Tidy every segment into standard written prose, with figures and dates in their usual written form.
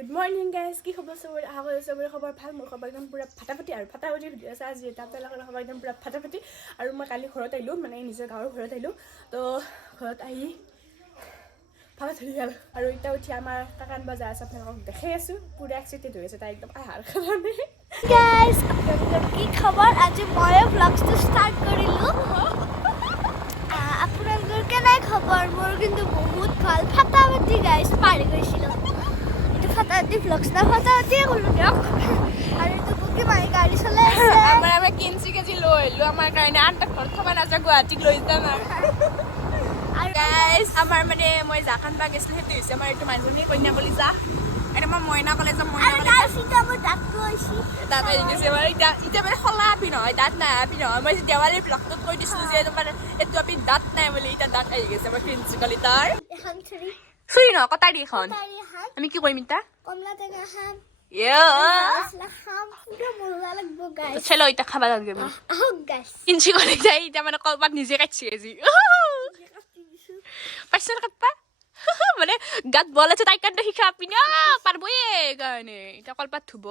Good morning guys. কি খবৰ সবৰ? আশা কৰিছো সবৰ খবৰ ভাল। মোৰ খবৰ একদম পুৰা ফাটাফাটি আৰু ফাটাফাটি ভিডিঅ' আছে আজি এটা আপোনালোকৰ খবৰ একদম পুৰা ফাটাফাটি আৰু মই কালি ঘৰত আহিলোঁ মানে নিজৰ গাঁৱৰ ঘৰত আহিলোঁ তো ঘৰত আহি ভাত ধৰি গ'ল আৰু এতিয়া উঠি আমাৰ কাকান বজাৰ আছে আপোনালোকক দেখাই আছোঁ পুৰা এক্সাইটেড হৈ আছে তাই একদম আহাৰ কাৰণে গাইজ আপোনালোকৰ কি খবৰ আজি মই ব্লগটো ষ্টাৰ্ট কৰিলোঁ আপোনালোকৰ কেনে খবৰ মোৰ কিন্তু বহুত ভাল ফাটাফাটি গাইজ পাৰি গৈছিলোঁ এইটো ফাটাফাটি ব্লগটা ফাটাফাটিয়ে কৰিলোঁ দিয়ক আৰু এইটো বুকি মাৰি গাড়ী চলাই আছে আমাৰ 3 কেজি লৈ আহিলোঁ আমাৰ কাৰণে আনটা ঘৰত থবা নাযায় গুৱাহাটীক লৈ যাম আৰু গাইজ আমাৰ মানে মই জাকান বা গৈছিলোঁ সেইটো হৈছে আমাৰ এইটো মানুহজনী কন্যাকলি যা এটা মই মইনা কলেজ দাঁত আহি গৈছে বাৰু এতিয়া মানে সলা আপি নহয় দাঁত নাই আপি নহয় মই দেৱালীৰ ব্লগটোত কৈ দিছিলোঁ যে তোমাৰ এইটো আপি দাঁত নাই বুলি এতিয়া দাঁত আহি গৈছে আমাৰ প্ৰিন্সিপাল তাৰ চুৰি নহয় কটাই দি এখন আমি কি কৰিম এতিয়া কমলা টেঙা খাম চেলো এতিয়া খাব লাগিব কিঞ্চি কৰি যাই এতিয়া মানে কলপাত নিজে কাটছি আজি পাইছে কাটপা মানে গাত বল আছে তাই কাৰণে শিকা পিনে পাৰবই কাৰণে এতিয়া কলপাত ধুব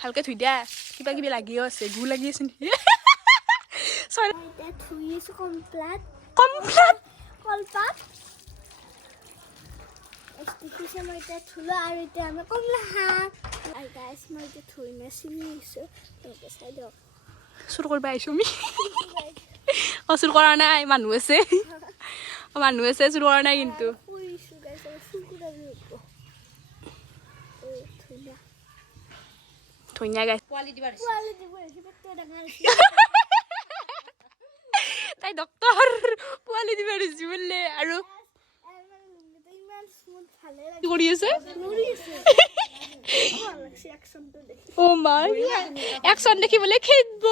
ভালকে ধুই দিয়া কিবা কিবি লাগিও আছে গু লাগি আছে নেকি কলপাত দেখিছে মই এতিয়া ধুলো আৰু এতিয়া আমি কমলা শাক আৰু গাইছ মই এতিয়া ধুই মই চিনি আহিছোঁ তেনেকৈ চাই দিয়ক চুৰ কৰিব আহিছোঁ আমি চুৰ কৰা নাই মানুহ আছে চুৰ কৰা নাই কিন্তু ধুনীয়া গাইছ তাই ডক্তৰ পোৱালি দিব দিছি বোলে আৰু কি কৰি আছে অ মাই একশন দেখিবলৈ খেদব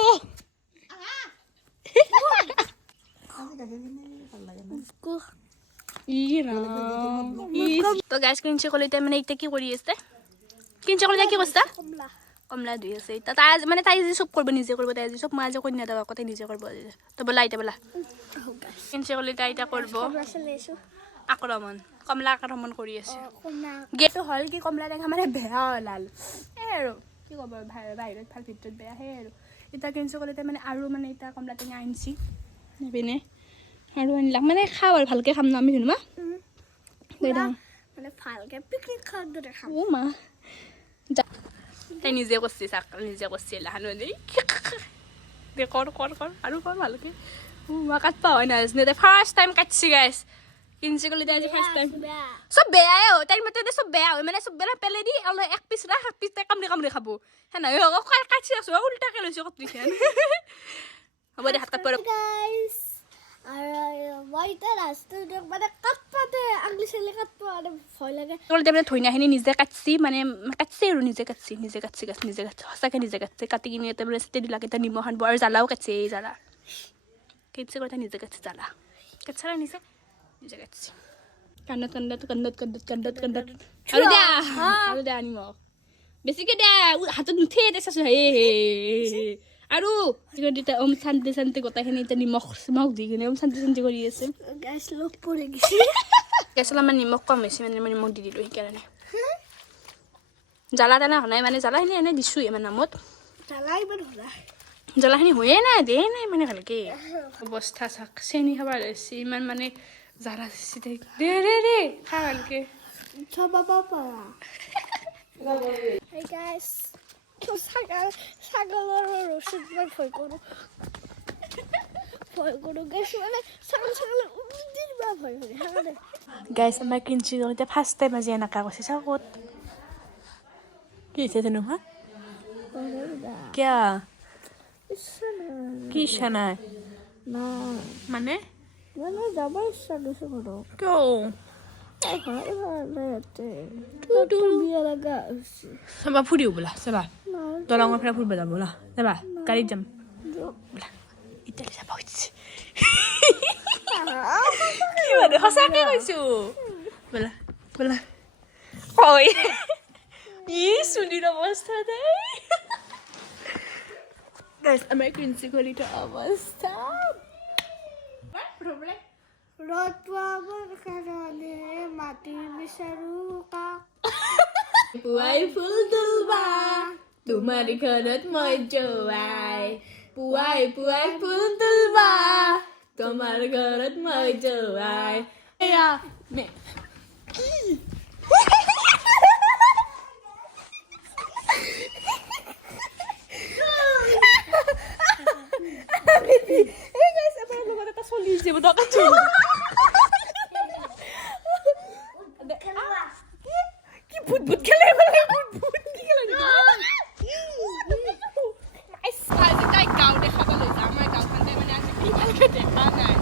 তো গাইছ কিঞ্চি কলিতে মানে এতিয়া কি কৰি আছে কিঞ্চি কলিতে কি কৈছা কমলা ধুই আছে এতিয়া তাই মানে তাই আজি চব কৰিব নিজে কৰিব তাই আজি চব মই আজি কন্যা দাবা কথা নিজে কৰিব তো ব'লা এতিয়া ব'লা কিঞ্চি কলিতে এতিয়া কৰিব আক্ৰমণ কমলা আক্ৰমণ কৰি আছে গেটো হ'ল কি কমলা টেঙা মানে বেয়া ওলাল আৰু কি ক'ব বাহিৰত ভাল ভিতৰত বেয়া সেই আৰু এতিয়া কিঞ্চি কলিতে মানে আৰু মানে এতিয়া কমলা টেঙা আনিছি নেবিনে আৰু আনিলাক মানে খাওঁ আৰু ভালকৈ খাম ন আমি শুনমা মানে ভালকৈ পিকনিক খাওয়াৰ দৰে খাম অ মা তাই নিজে কৰছি চাক নিজে কৰছি লাহানো নেই দে কৰ আৰু কৰ ভালকৈ মা কাটপা হয় না তাই ফাৰ্ষ্ট টাইম কাটছি গাইছ কিঞ্চি কলি তাই আজি ফাৰ্ষ্ট টাইম সব বেয়াই হয় তাইৰ মতে সব বেয়া হয় মানে সব বেলা পেলাই দি অলপ এক পিচ ৰাখ এক পিচ তাই কামৰি খাব হেনা কাটছি আছো উল্টাকে লৈছো কটৰিখান হ'ব দে হাত কাটব গাইস আৰু মই এতিয়া ৰাস্তাত মানে কাটপাতে আঙুলি চালি কাটব আৰু ভয় লাগে মানে ধনিয়াখিনি নিজে কাটছি মানে কাটছি আৰু নিজে কাটছি সঁচাকৈ নিজে কাটছি কাটি কিনি এটা মানে চিটি দিলাক এটা নিমখ আনব আৰু জ্বালাও কাটছি এই জ্বালা কিঞ্চি কথা নিজে কাটছি জ্বালা কাটছাৰা নিজে কাটছি কান্দত আৰু দে নিমখ বেছিকৈ দে হাতত নুঠে দে চাচোন হে আৰু ওম শান্তি গোটেইখিনি এতিয়া নিমখ দি কিনে ওম শান্তি কৰি আছে গাইস লগ পৰি গৈছে গেছ অলপমান নিমখ কম হৈছে মানে মই নিমখ দি দিলোঁ সেইকাৰণে জ্বালা টানা হোৱা নাই মানে জ্বালাখিনি এনেই দিছোঁ ইমান নামত জ্বালাখিনি হৈয়ে নাই দেই নাই মানে ভালকৈ অৱস্থা চাক চেনি খাব লৈছে ইমান মানে জ্বালা দিছে দে খা ভালকৈ থবাব পাৰা গাইস ছাগলৰ ৰচিত মই ভয় কৰোঁ গাইছ মানে ছাগলৰ উল্টিৰ পৰা ভয় কৰে গাইছ আমাৰ কিঞ্চি এতিয়া ফাৰ্ষ্ট টাইম আজি এনেকুৱা কৈছে চাওঁ ক'ত কি হৈছে তেনেকুৱা কিয় কি ইচ্ছা নাই মানে যাব ইচ্ছা গৈছে ঘৰত কিয় চাবা ফুৰিও বোলা চাবা দলঙৰ পৰা ফুৰিব যাম বোলা যাবা গাড়ীত যাম বোলা ইটালি যাব ইচ্ছে কি মানে সঁচাকৈ কৈছোঁ বোলা ঐ ই চুলিৰ অৱস্থা দেই আমাৰ কিঞ্চি কলিটো অৱস্থা ৰ'দ পোৱাবৰ কাৰণে মাটি বিচাৰোঁ কাক पुआई फुल दुलबा तुम्हार घरत मैं जोवाई पुआई पुआई फुल दुलबा तुम्हार घरत मैं जोवाई या मे ভূত খেলে বলে ভূত কি খেলে আজি তাই গাঁও দেখাব লৈ যাম আমাৰ গাঁওখনতে মানে আজি কি ভালকে দেখা নাই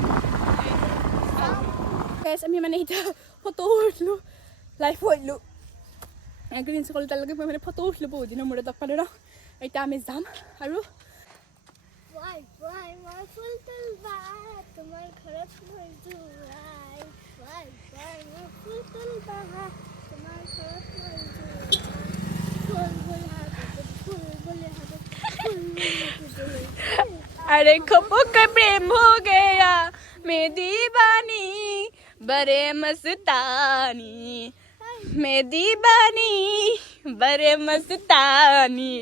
গাইছ আমি মানে এতিয়া ফটো উঠিলো লাইভ উঠিলো গ্ৰীণ সকল তালৈকে মই মানে ফটো উঠিলো বহুত দিনৰ মূৰত লগ পালো ন এতিয়া আমি যাম আৰু Why, my full tulba, তোমাৰ ঘৰত মই যোৱাই Why, my full tulba, তোমাৰ ঘৰত মই যোৱাই अरे खपो का प्रेम हो गया मैं दीवानी बड़े मस्तानी मैं दीवानी बड़े मस्तानी